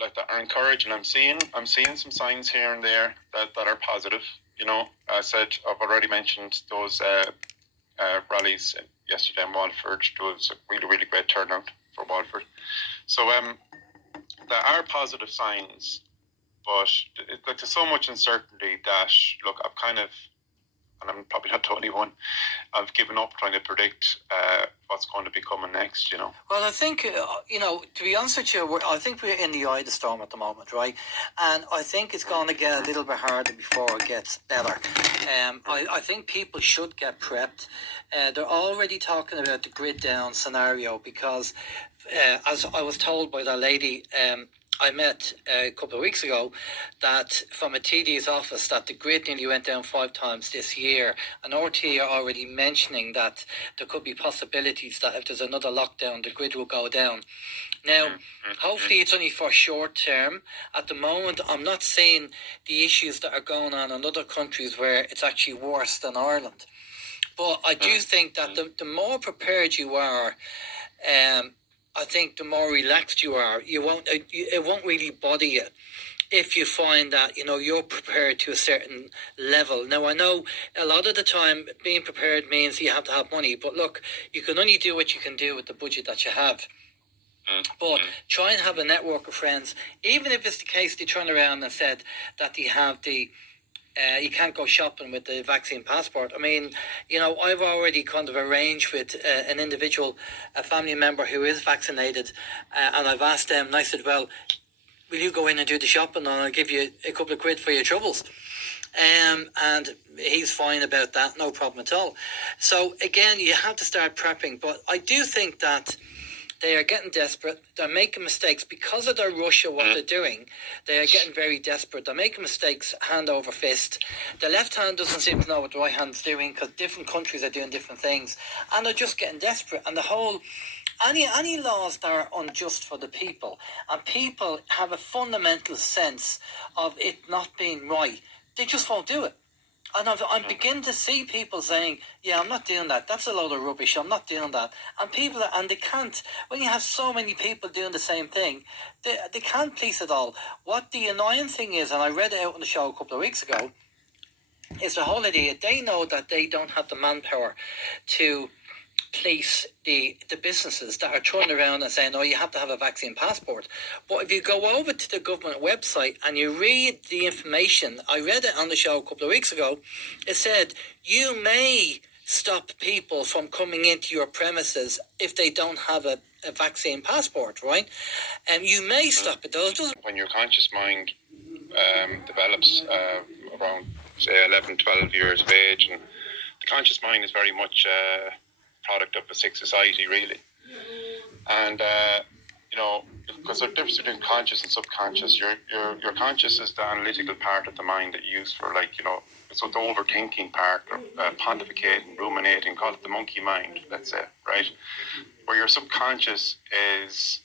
that are encouraging. I'm seeing some signs here and there that are positive. I said I've already mentioned those rallies yesterday in Waterford. It was a really, really great turnout for Waterford. So there are positive signs, but there's so much uncertainty that I've kind of, and I'm probably not the only one, I've given up trying to predict what's going to be coming next, Well, I think, to be honest with you, I think we're in the eye of the storm at the moment, right? And I think it's going to get a little bit harder before it gets better. I think people should get prepped. They're already talking about the grid down scenario because, as I was told by that lady, I met a couple of weeks ago that from a TD's office that the grid nearly went down 5 times this year, and RT are already mentioning that there could be possibilities that if there's another lockdown the grid will go down. Now hopefully it's only for short term. At the moment I'm not seeing the issues that are going on in other countries where it's actually worse than Ireland, but I do think that the more prepared you are, I think the more relaxed you are, it won't really bother you if you find that you're prepared to a certain level. Now I know a lot of the time being prepared means you have to have money, but look, you can only do what you can do with the budget that you have. But try and have a network of friends, even if it's the case they turn around and said that they have the you can't go shopping with the vaccine passport. I mean, I've already kind of arranged with an individual, a family member who is vaccinated, and I've asked them, and I said, well, will you go in and do the shopping and I'll give you a couple of quid for your troubles? And he's fine about that, no problem at all. So again, you have to start prepping, but I do think that they are getting desperate. They're making mistakes because of their rush of what they're doing. They are getting very desperate. They're making mistakes hand over fist. The left hand doesn't seem to know what the right hand's doing because different countries are doing different things, and they're just getting desperate. And the whole any laws that are unjust for the people, and people have a fundamental sense of it not being right, they just won't do it. And I'm beginning to see people saying, yeah, I'm not doing that. That's a load of rubbish. I'm not doing that. And they can't. When you have so many people doing the same thing, they can't police it all. What the annoying thing is, and I read it out on the show a couple of weeks ago, is the whole idea. They know that they don't have the manpower to police the businesses that are turning around and saying, oh, you have to have a vaccine passport. But if you go over to the government website and you read the information, I read it on the show a couple of weeks ago, it said you may stop people from coming into your premises if they don't have a vaccine passport, right? And you may stop it. When your conscious mind develops around, say, 11, 12 years of age, and the conscious mind is very much product of a sick society, really. And because there's a difference between conscious and subconscious. Your conscious is the analytical part of the mind that you use for, so the overthinking part, pontificating, ruminating, call it the monkey mind, let's say, right? Where your subconscious is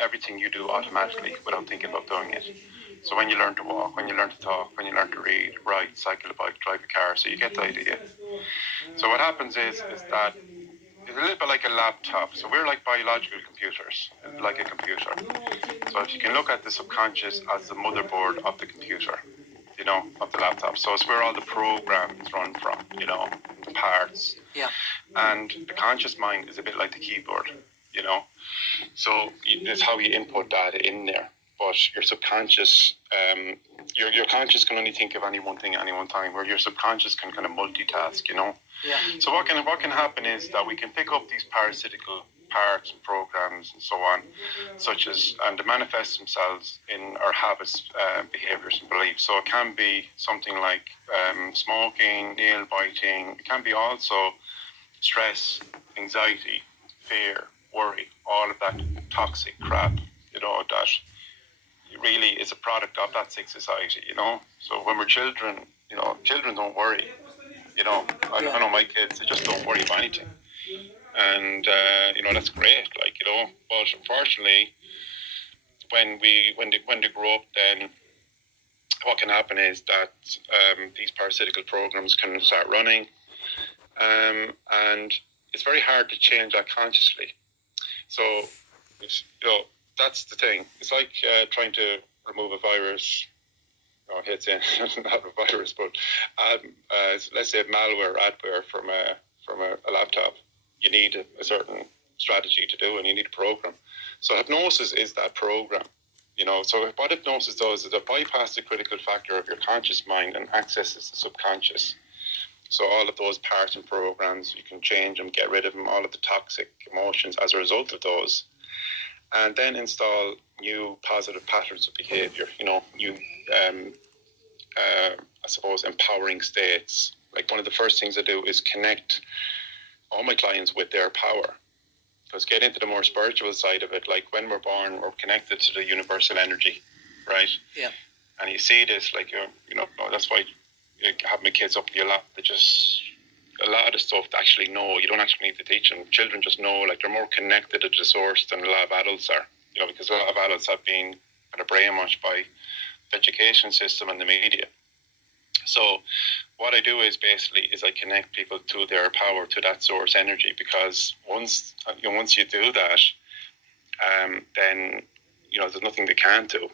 everything you do automatically without thinking about doing it. So when you learn to walk, when you learn to talk, when you learn to read, write, cycle a bike, drive a car, so you get the idea. So what happens is that it's a little bit like a laptop. So we're like biological computers, like a computer. So if you can look at the subconscious as the motherboard of the computer, of the laptop. So it's where all the programs run from, the parts. Yeah. And the conscious mind is a bit like the keyboard, So it's how you input data in there. But your subconscious, your conscious can only think of any one thing at any one time, where your subconscious can kind of multitask, Yeah. So what can happen is that we can pick up these parasitical parts and programs and so on, and they manifest themselves in our habits, behaviors and beliefs. So it can be something like smoking, nail biting. It can be also stress, anxiety, fear, worry, all of that toxic crap, that really is a product of that sick society, So when we're children, children don't worry, I know my kids, they just don't worry about anything. And, that's great, but unfortunately, when they grow up, then what can happen is that these parasitical programs can start running, and it's very hard to change that consciously. So, that's the thing. It's like trying to remove a virus. No, it's not a virus, but let's say malware, adware from a laptop. You need a certain strategy to do, and you need a program. So hypnosis is that program. So what hypnosis does is it bypasses the critical factor of your conscious mind and accesses the subconscious. So all of those parts and programs, you can change them, get rid of them, all of the toxic emotions as a result of those, and then install new positive patterns of behavior. New I suppose empowering states. Like one of the first things I do is connect all my clients with their power. Because get into the more spiritual side of it, like when we're born, we're connected to the universal energy, right? Yeah. And you see this, like that's why I have my kids up to you a lot. They just a lot of the stuff they actually know. You don't actually need to teach them. Children just know, like they're more connected to the source than a lot of adults are. Because a lot of adults have been kind of brainwashed by the education system and the media. So what I do is basically I connect people to their power, to that source energy, because once you do that, then there's nothing they can't do.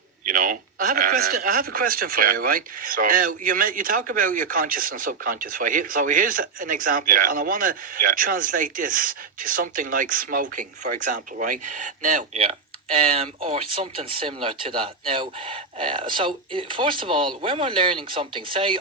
I have a question for you, right? So now you talk about your conscious and subconscious, right? So here's an example, and I want to translate this to something like smoking, for example, right? Now, or something similar to that. Now, so first of all, when we're learning something, say